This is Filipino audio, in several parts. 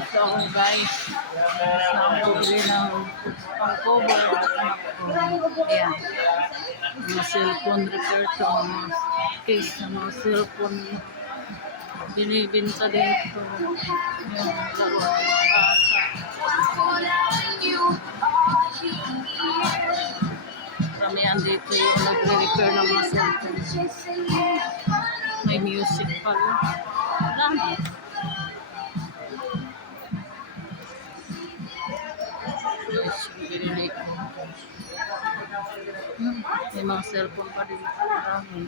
Gusto ako guys. Gusto ako bili ng pang-cover ng anak ko. Ayan. Mga cellphone repair to. Mga case ng mga cellphone. Binibinta dito. Yung laro ng mga bata. Karamihan dito yung nagre-repair ng mga cellphone. May music pala. Dami. Yes, binili ko. May mga cellphone pa din. Marami.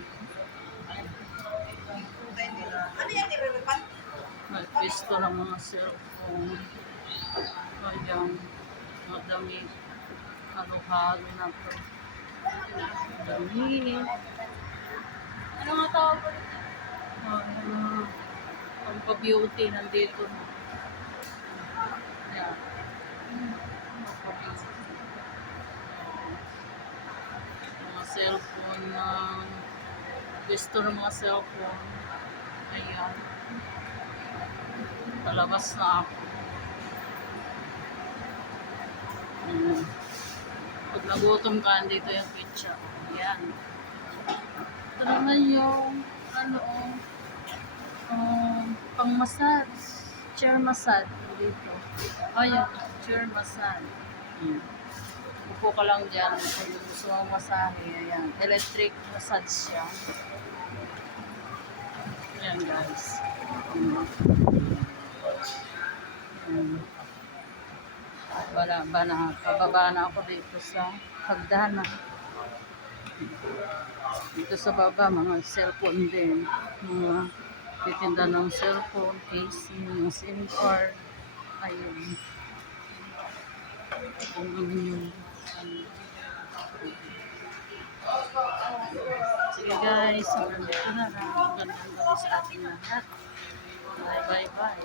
May pisto ng mga cellphone. Ayan. Mga damit. Halo-halo na to. Damit. Ano nga tawag ko? Pampa-beauty nandito. Ayan. Mga cellphone gusto ng mga cellphone. Ayan. Palabas na ako. Pag nagutom ka, dito yung pizza. Ayan. Ito naman yung pang massage. Chair massage dito. Ayan. Chair massage. Upo ka lang dyan kung gusto mong masahe. Ayan. Electric massage siya. Ayan guys. Pababa na ako dito sa hagdanan. Dito sa baba, mga cellphone din. Mga titinda ng cellphone, casing, mga SIM card. Ayun. Kung naman yung sige guys, hanggang dito na lang. Magandang gabi sa ating lahat. Bye bye bye.